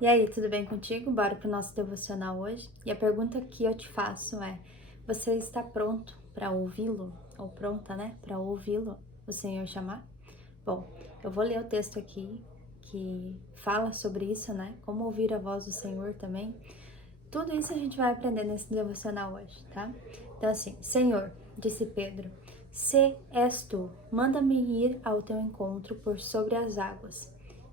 E aí, tudo bem contigo? Bora pro nosso devocional hoje? E a pergunta que eu te faço é: você está pronto para ouvi-lo? Ou pronta, né? Para ouvi-lo, o Senhor chamar? Bom, eu vou ler o texto aqui que fala sobre isso, né? Como ouvir a voz do Senhor também. Tudo isso a gente vai aprender nesse devocional hoje, tá? Então, assim, Senhor, disse Pedro, se és tu, manda-me ir ao teu encontro por sobre as águas.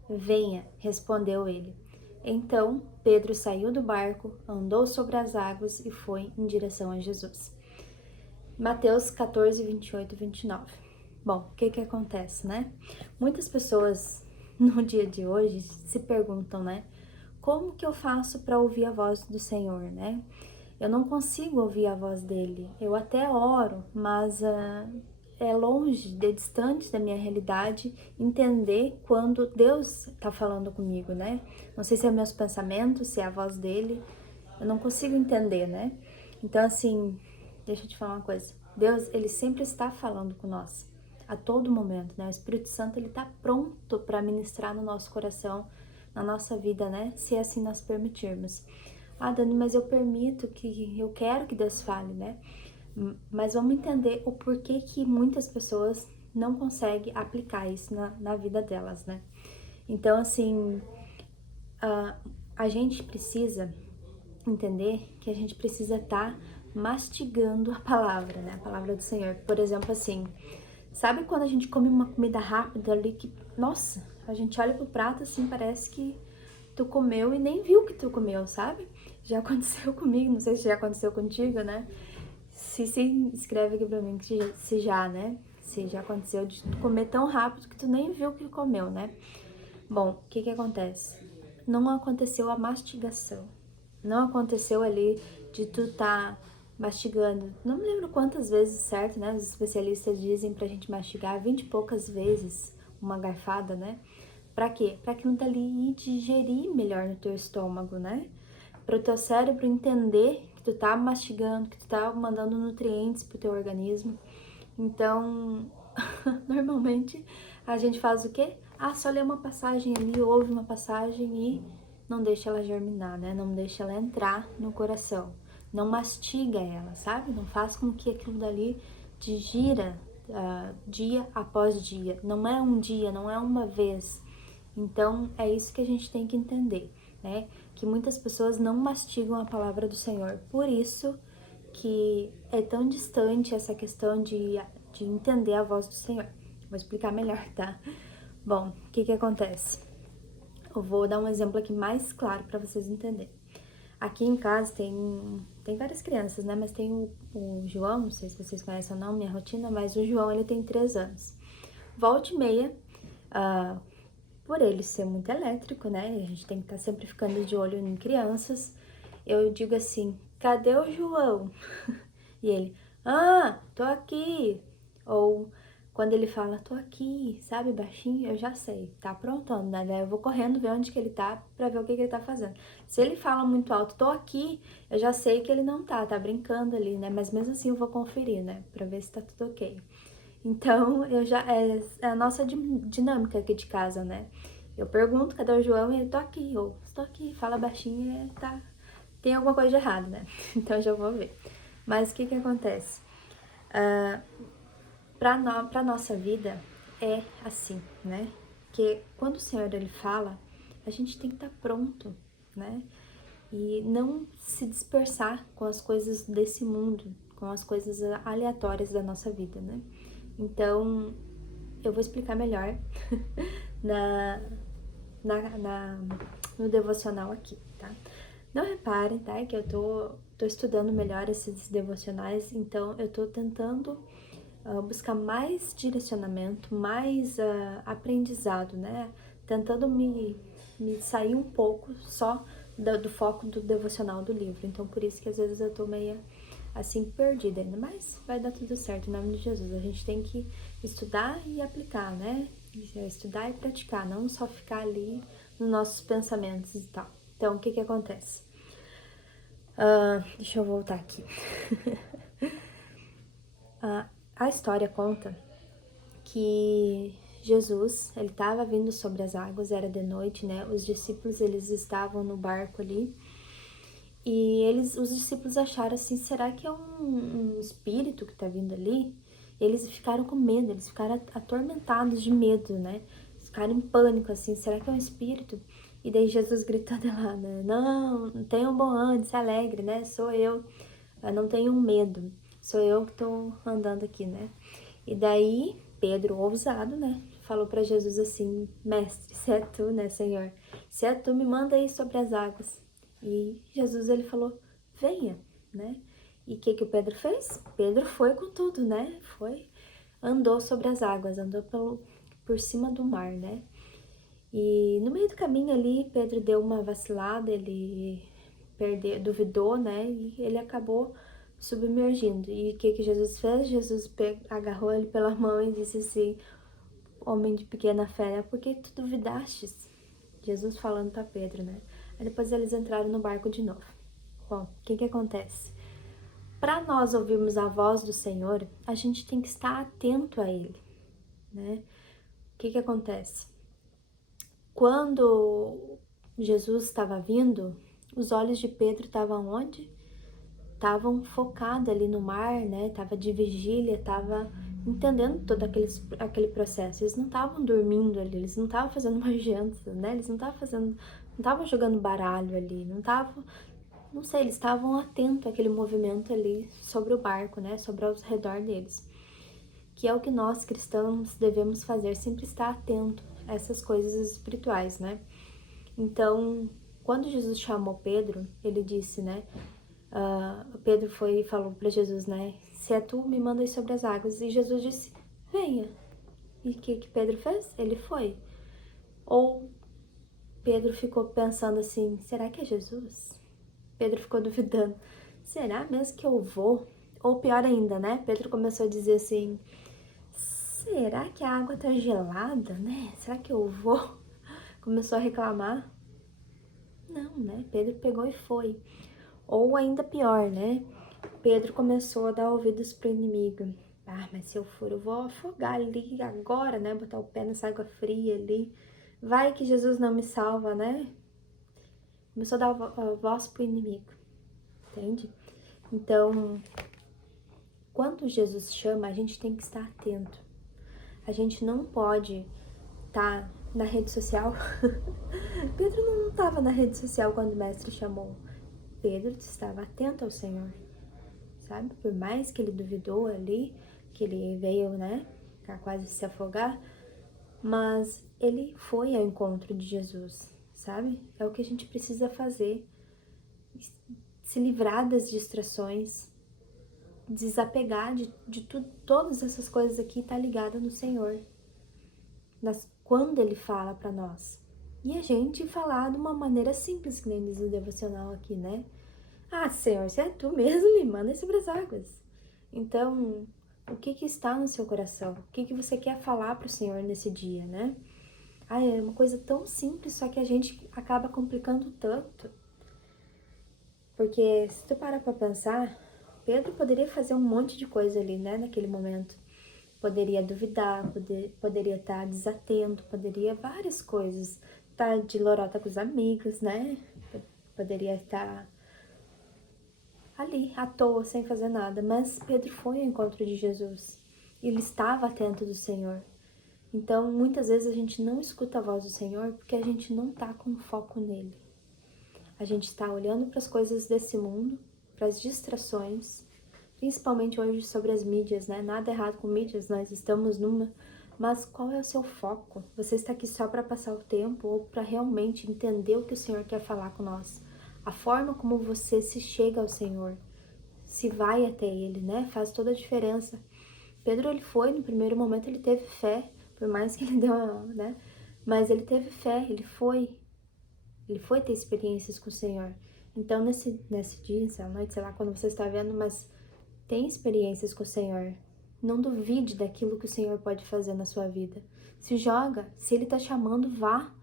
Venha, respondeu ele. Então Pedro saiu do barco, andou sobre as águas e foi em direção a Jesus. Mateus 14, 28 e 29. Bom, o que acontece, né? Muitas pessoas no dia de hoje se perguntam, né? Como que eu faço para ouvir a voz do Senhor, né? Eu não consigo ouvir a voz dele. Eu até oro, mas é longe, é distante da minha realidade entender quando Deus está falando comigo, né? Não sei se é meus pensamentos, se é a voz dele. Eu não consigo entender, né? Então, assim, deixa eu te falar uma coisa. Deus, ele sempre está falando com nós, a todo momento, né? O Espírito Santo, ele está pronto para ministrar no nosso coração, na nossa vida, né? Se assim nós permitirmos. Ah, Dani, mas eu quero que Deus fale, né? Mas vamos entender o porquê que muitas pessoas não conseguem aplicar isso na vida delas, né? Então, assim, a, a gente precisa entender que a gente precisa estar mastigando a palavra, né? A palavra do Senhor. Por exemplo, assim, sabe quando a gente come uma comida rápida ali que, nossa, a gente olha pro prato assim, parece que tu comeu e nem viu que tu comeu, sabe? Já aconteceu comigo, não sei se já aconteceu contigo, né? Se sim, escreve aqui pra mim se já, né? Se já aconteceu de tu comer tão rápido que tu nem viu que comeu, né? Bom, o que acontece? Não aconteceu a mastigação. Não aconteceu ali de tu tá mastigando. Não me lembro quantas vezes, certo, né? Os especialistas dizem pra gente mastigar 20 e poucas vezes uma garfada, né? Pra quê? Pra que não dali digerir melhor no teu estômago, né? Para o teu cérebro entender que tu tá mastigando, que tu tá mandando nutrientes pro teu organismo. Então, normalmente a gente faz o quê? Ah, só lê uma passagem ali, ouve uma passagem e não deixa ela germinar, né? Não deixa ela entrar no coração. Não mastiga ela, sabe? Não faz com que aquilo dali digira dia após dia. Não é um dia, não é uma vez. Então, é isso que a gente tem que entender, né? Que muitas pessoas não mastigam a palavra do Senhor. Por isso que é tão distante essa questão de entender a voz do Senhor. Vou explicar melhor, tá? Bom, o que acontece? Eu vou dar um exemplo aqui mais claro para vocês entenderem. Aqui em casa tem várias crianças, né? Mas tem o João, não sei se vocês conhecem ou não, minha rotina, mas o João, ele tem 3 anos. Volta e meia, ah, por ele ser muito elétrico, né? A gente tem que estar sempre ficando de olho em crianças. Eu digo assim: cadê o João? E ele: ah, tô aqui. Ou quando ele fala: tô aqui, sabe, baixinho, eu já sei, tá aprontando, né? Daí eu vou correndo ver onde que ele tá pra ver o que ele tá fazendo. Se ele fala muito alto: tô aqui, eu já sei que ele não tá brincando ali, né? Mas mesmo assim eu vou conferir, né? Pra ver se tá tudo ok. Então, é a nossa dinâmica aqui de casa, né? Eu pergunto, cadê o João? E ele, tô aqui, ou estou aqui, fala baixinho e tá. Tem alguma coisa de errado, né? Então já vou ver. Mas o que acontece? Uh, pra nossa vida é assim, né? Que quando o Senhor ele fala, a gente tem que estar pronto, né? E não se dispersar com as coisas desse mundo, com as coisas aleatórias da nossa vida, né? Então, eu vou explicar melhor na, na, no devocional aqui, tá? Não reparem, tá? Que eu tô estudando melhor esses devocionais, então eu tô tentando buscar mais direcionamento, mais aprendizado, né? Tentando me sair um pouco só do foco do devocional do livro. Então, por isso que às vezes eu tô meio assim perdida ainda, mas vai dar tudo certo em nome de Jesus. A gente tem que estudar e aplicar, né? Estudar e praticar, não só ficar ali nos nossos pensamentos e tal. Então, o que acontece? Deixa eu voltar aqui. A história conta que Jesus, ele estava vindo sobre as águas, era de noite, né? Os discípulos, eles estavam no barco ali. E os discípulos acharam assim, será que é um espírito que tá vindo ali? Eles ficaram com medo, eles ficaram atormentados de medo, né? Ficaram em pânico, assim, será que é um espírito? E daí Jesus gritando lá, né? Não, tenham bom ânimo, se alegre, né? Sou eu não tenham medo, sou eu que tô andando aqui, né? E daí Pedro, ousado, né? Falou para Jesus assim, mestre, se é tu, né, Senhor? Se é tu, me manda aí sobre as águas. E Jesus, ele falou, venha, né? E o que o Pedro fez? Pedro foi com tudo, né? Andou sobre as águas, andou por cima do mar, né? E no meio do caminho ali, Pedro deu uma vacilada, ele duvidou, né? E ele acabou submergindo. E o que Jesus fez? Jesus agarrou ele pela mão e disse assim, homem de pequena fé, né? Por que tu duvidastes? Jesus falando para Pedro, né? Aí depois eles entraram no barco de novo. Bom, o que acontece? Para nós ouvirmos a voz do Senhor, a gente tem que estar atento a Ele, né? O que acontece? Quando Jesus estava vindo, os olhos de Pedro estavam onde? Estavam focados ali no mar, né? Tava de vigília, tava entendendo todo aquele processo. Eles não estavam dormindo ali, eles não estavam fazendo uma janta, né? Eles não estavam jogando baralho ali, não sei, eles estavam atentos àquele movimento ali sobre o barco, né? Sobre ao redor deles. Que é o que nós cristãos devemos fazer, sempre estar atento a essas coisas espirituais, né? Então, quando Jesus chamou Pedro, ele disse, né? Pedro foi e falou para Jesus, né? Se é tu, me manda ir sobre as águas. E Jesus disse, venha. E o que Pedro fez? Ele foi. Ou Pedro ficou pensando assim, será que é Jesus? Pedro ficou duvidando, será mesmo que eu vou? Ou pior ainda, né? Pedro começou a dizer assim, será que a água tá gelada, né? Será que eu vou? Começou a reclamar. Não, né? Pedro pegou e foi. Ou ainda pior, né? Pedro começou a dar ouvidos pro inimigo. Ah, mas se eu for, eu vou afogar ali agora, né? Botar o pé nessa água fria ali. Vai que Jesus não me salva, né? Começou a dar a voz pro inimigo, entende? Então, quando Jesus chama, a gente tem que estar atento. A gente não pode estar na rede social. Pedro não estava na rede social quando o mestre chamou. Pedro estava atento ao Senhor, sabe? Por mais que ele duvidou ali, que ele veio, né, a quase se afogar, mas ele foi ao encontro de Jesus, sabe? É o que a gente precisa fazer, se livrar das distrações, desapegar de tudo, todas essas coisas aqui, tá ligada no Senhor, quando ele fala para nós. E a gente falar de uma maneira simples, que nem diz o devocional aqui, né? Ah, Senhor, se é tu mesmo, me manda sobre as águas. Então, o que está no seu coração? O que você quer falar para o Senhor nesse dia, né? Ah, é uma coisa tão simples, só que a gente acaba complicando tanto. Porque se tu parar para pensar, Pedro poderia fazer um monte de coisa ali, né, naquele momento. Poderia duvidar, poderia estar desatento, poderia várias coisas. Estar de lorota com os amigos, né? Poderia estar ali, à toa, sem fazer nada. Mas Pedro foi ao encontro de Jesus. Ele estava atento do Senhor. Então, muitas vezes a gente não escuta a voz do Senhor porque a gente não está com foco nele. A gente está olhando para as coisas desse mundo, para as distrações, principalmente hoje sobre as mídias, né? Nada errado com mídias, nós estamos numa. Mas qual é o seu foco? Você está aqui só para passar o tempo ou para realmente entender o que o Senhor quer falar com nós? A forma como você se chega ao Senhor, se vai até Ele, né? Faz toda a diferença. Pedro, ele foi, no primeiro momento ele teve fé, por mais que ele deu, né? Mas ele teve fé, ele foi ter experiências com o Senhor. Então, nesse dia, nessa noite, sei lá, quando você está vendo, mas tem experiências com o Senhor. Não duvide daquilo que o Senhor pode fazer na sua vida. Se joga, se Ele está chamando, vá.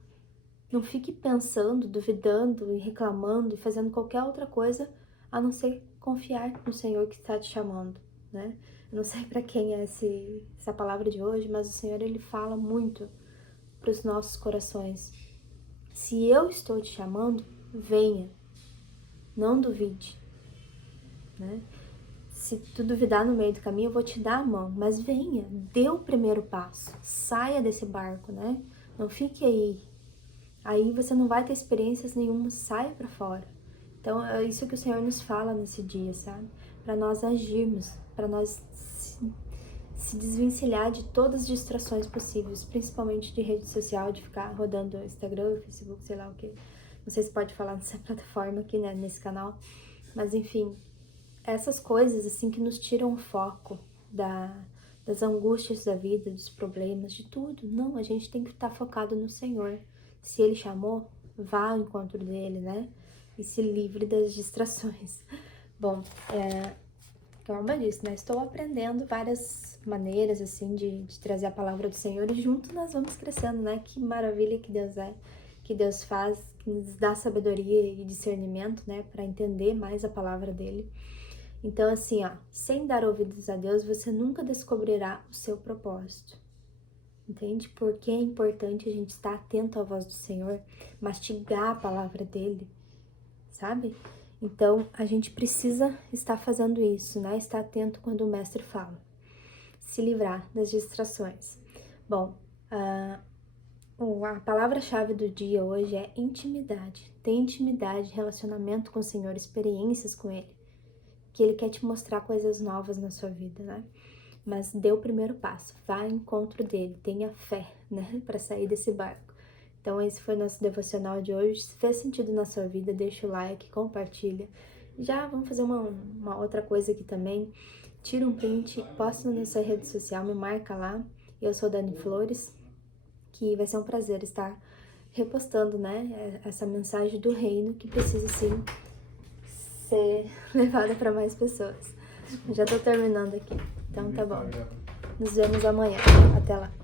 Não fique pensando, duvidando e reclamando e fazendo qualquer outra coisa a não ser confiar no Senhor que está te chamando, né? Eu não sei para quem é essa palavra de hoje, mas o Senhor, Ele fala muito para os nossos corações. Se eu estou te chamando, venha, não duvide, né? Se tu duvidar no meio do caminho, eu vou te dar a mão, mas venha, dê o primeiro passo, saia desse barco, né? Não fique aí. Aí você não vai ter experiências nenhuma, saia para fora. Então é isso que o Senhor nos fala nesse dia, sabe? Para nós agirmos, para nós se desvencilhar de todas as distrações possíveis, principalmente de rede social, de ficar rodando Instagram, Facebook, sei lá o que. Não sei se pode falar nessa plataforma aqui, né, nesse canal, mas enfim, essas coisas assim que nos tiram o foco das angústias da vida, dos problemas, de tudo. Não, a gente tem que estar focado no Senhor. Se Ele chamou, vá ao encontro dele, né? E se livre das distrações. Bom, como eu disse, né? Estou aprendendo várias maneiras, assim, de trazer a palavra do Senhor e juntos nós vamos crescendo, né? Que maravilha que Deus é, que Deus faz, que nos dá sabedoria e discernimento, né? Para entender mais a palavra dele. Então, assim, ó, sem dar ouvidos a Deus, você nunca descobrirá o seu propósito. Entende? Porque é importante a gente estar atento à voz do Senhor, mastigar a palavra dele, sabe? Então, a gente precisa estar fazendo isso, né? Estar atento quando o mestre fala. Se livrar das distrações. Bom, a palavra-chave do dia hoje é intimidade. Tem intimidade, relacionamento com o Senhor, experiências com Ele. Que Ele quer te mostrar coisas novas na sua vida, né? Mas dê o primeiro passo, vá ao encontro dele, tenha fé, né? Para sair desse barco. Então esse foi nosso devocional de hoje. Se fez sentido na sua vida, deixa o like, compartilha. Já vamos fazer uma outra coisa aqui também. Tira um print, posta na sua rede social, me marca lá. Eu sou Dani Flores, que vai ser um prazer estar repostando, né? Essa mensagem do reino que precisa sim ser levada para mais pessoas. Já tô terminando aqui. Então tá bom. Nos vemos amanhã. Até lá.